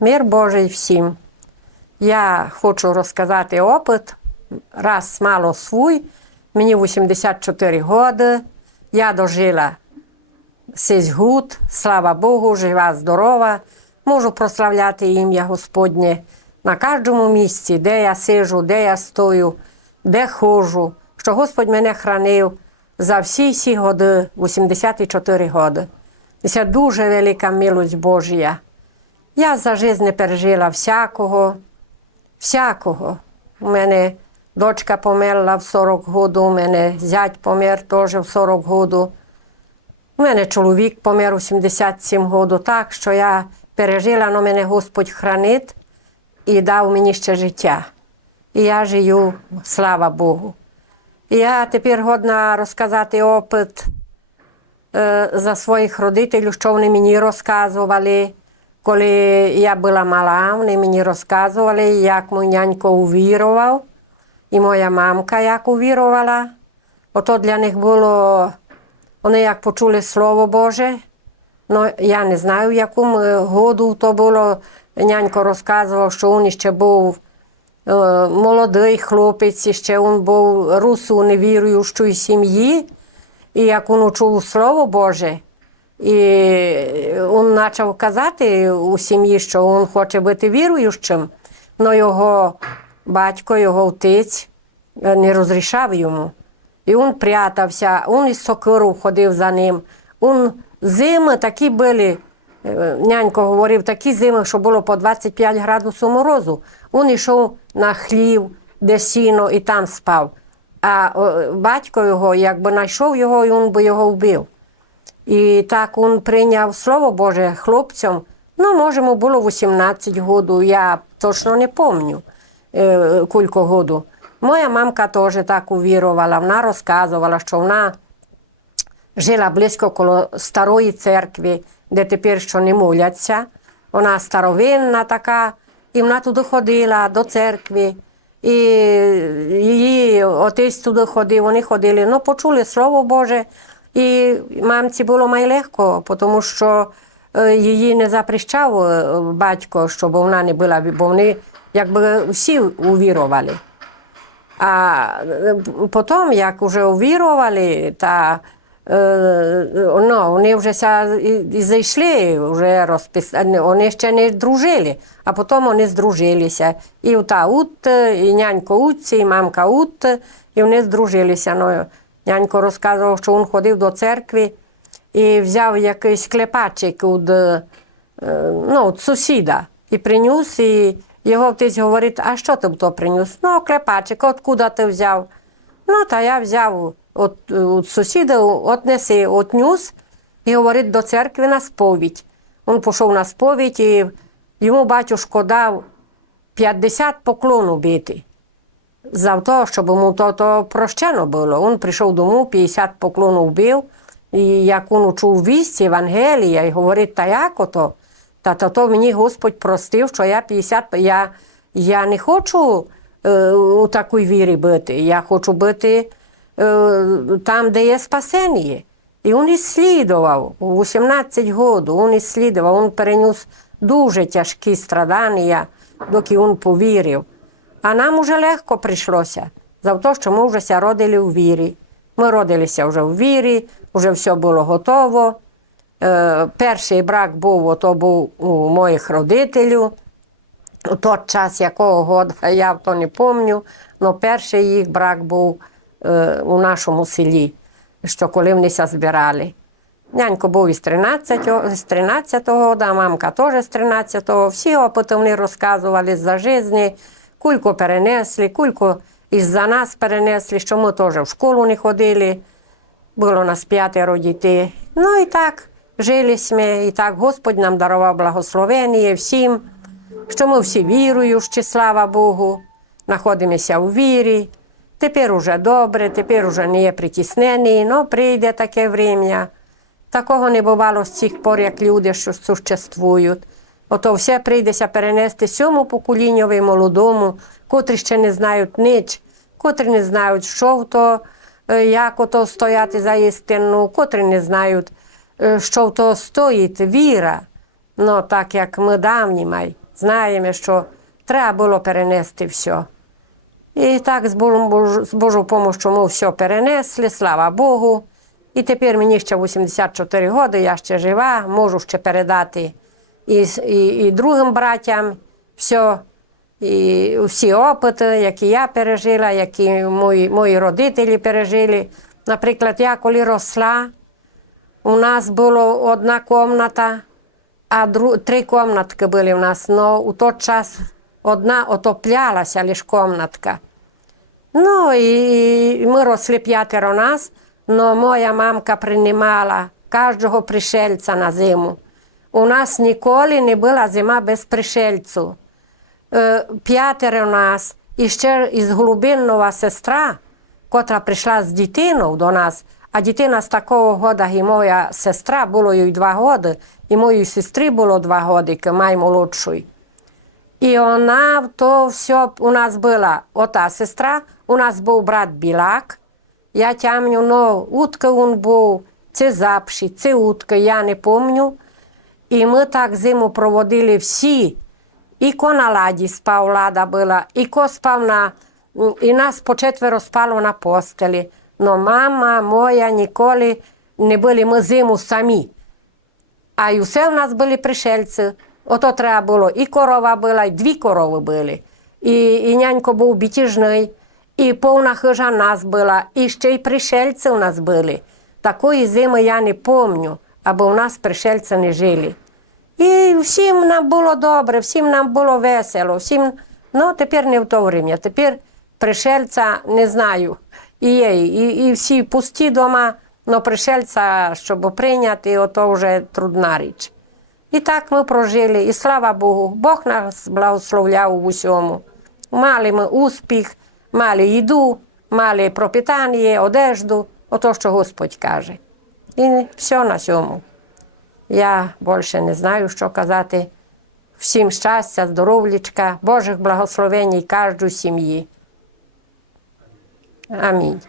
Мир Божий всім. Я хочу розказати опит. Раз мало свій. Мені 84 роки. Я дожила сись гуд, слава Богу, жива, здорова. Можу прославляти ім'я Господнє на кожному місці, де я сижу, де я стою, де ходжу, що Господь мене хранив за всі ці годи, 84 роки. Це дуже велика милость Божія. Я за життя пережила всякого, всякого. У мене дочка померла в 40 років, у мене зять помер теж в 40 років. У мене чоловік помер у 77 років, так що я пережила, але мене Господь хранить і дав мені ще життя. І я живу, слава Богу. І я тепер годна розказати опит е, за своїх родителів, що вони мені розказували. Коли я була мала, вони мені розказували, як мій нянько увірував, і моя мамка як увірувала. Ото для них було, вони як почули Слово Боже. Ну, я не знаю, в якому году то було. Нянько розказував, що він ще був е, молодий хлопець, і ще він був русу невіруючої сім'ї. І як він чув Слово Боже, і він почав казати у сім'ї, що він хоче бути віруючим, але його батько, його отець е, не розрішав йому. І він прятався, він із сокиру ходив за ним. Він зими такі були, е, нянько говорив, такі зими, що було по 25 градусів морозу. Він йшов на хлів, де сіно, і там спав. А батько його, якби знайшов його, він би його вбив. І так він прийняв Слово Боже хлопцям. Ну, може, йому було 18 років, я точно не пам'ятаю, е, кілька років. Моя мамка теж так увірувала, вона розказувала, що вона жила близько коло старої церкви, де тепер що не моляться. Вона старовинна така, і вона туди ходила до церкви. І її отець туди ходив, вони ходили, ну почули Слово Боже. І мамці було найлегко, тому що е, її не запрещав е, батько, щоб вона не була, бо вони якби всі увірували. А е, потім, як вже увірували, та ну, вони вже зайшли, вже розпис... вони ще не дружили, а потім вони здружилися. І та ут, і нянько утці, і мамка ут, і вони здружилися. Ну, нянько розказував, що він ходив до церкви і взяв якийсь клепачик від, е, ну, від сусіда і приніс, і його отець говорить, а що ти то приніс? Ну, клепачик, откуда ти взяв? Ну, та я взяв від, від сусіда, отнеси, отнюс і говорить до церкви на сповідь. Він пішов на сповідь і йому батюшко дав 50 поклону бити. За те, щоб йому то, то прощено було. Він прийшов дому, 50 поклонів бив, і як він чув вість Євангелія, і говорить, та як ото? Та то, то мені Господь простив, що я 50, я, я не хочу е, у такій вірі бути. Я хочу бути е, там, де є спасення. І він іслідував у 18 років, він іслідував, він переніс дуже тяжкі страдання, доки він повірив. А нам уже легко прийшлося, за те, що ми вже ся родили у вірі. Ми родилися вже в вірі, вже все було готово. Е, перший брак був, то був у моїх родителів. У той час, якого года, я то не пам'ятаю, але перший їх брак був е, у нашому селі, що коли вони збирали. Нянько був із 13, о- з 13-го року, а мамка теж з 13-го. Всі опити вони розказували за житті, кулько перенесли, кулько із-за нас перенесли, що ми теж в школу не ходили. Було нас п'ятеро дітей. Ну і так жили ми, і так Господь нам дарував благословення всім, що ми всі віруючі, слава Богу, знаходимося у вірі. Тепер уже добре, тепер уже не є притіснені, але прийде таке время. Такого не бувало з цих пор, як люди, що существують. Ото все прийдеться перенести сьому поколінню молодому, котрі ще не знають ніч, котрі не знають, що то, е, як ото стояти за істину, котрі не знають, е, що то стоїть віра. Ну, так як ми давні май, знаємо, що треба було перенести все. І так з Божою, Бож- з Божою допомогою ми все перенесли, слава Богу. І тепер мені ще 84 роки, я ще жива, можу ще передати і, і, і другим братям все, і всі опити, які я пережила, які мої, мої родителі пережили. Наприклад, я коли росла, у нас була одна кімната, а дру... три кімнатки були в нас. Но у той час одна отоплялася лише кімнатка. Ну і ми росли п'ятеро нас, але моя мамка приймала кожного пришельця на зиму. У нас ніколи не була зима без пришельців. Е, П'ятеро нас, і ще із глибинного сестра, котра прийшла з дитиною до нас, а дитина з такого года, і моя сестра, було їй два роки, і моїй сестрі було два роки, ки наймолодшої. І вона то все у нас була ота сестра, у нас був брат Білак. Я тямню, ну, утка він був, це запші, це утки, я не пам'ятаю. І ми так зиму проводили всі. І ко на ладі спав, лада була, і ко спав на, і нас по четверо спало на постелі. Но мама моя ніколи не були ми зиму самі. А й усе в нас були пришельці. Ото треба було. І корова була, і дві корови були. І, і нянько був бітіжний, і повна хижа нас була, і ще й пришельці у нас були. Такої зими я не пам'ятаю, аби у нас пришельці не жили. І всім нам було добре, всім нам було весело, всім, ну тепер не в то время. Тепер пришельця не знаю. І є, і, і всі пусті дома, але пришельця, щоб прийняти, ото вже трудна річ. І так ми прожили, і слава Богу, Бог нас благословляв у усьому. Мали ми успіх, мали їду, мали пропитання, одежду, ото, що Господь каже. І все на цьому. Я більше не знаю, що казати. Всім щастя, здоров'ячка, Божих благословень і кожній сім'ї. Амінь.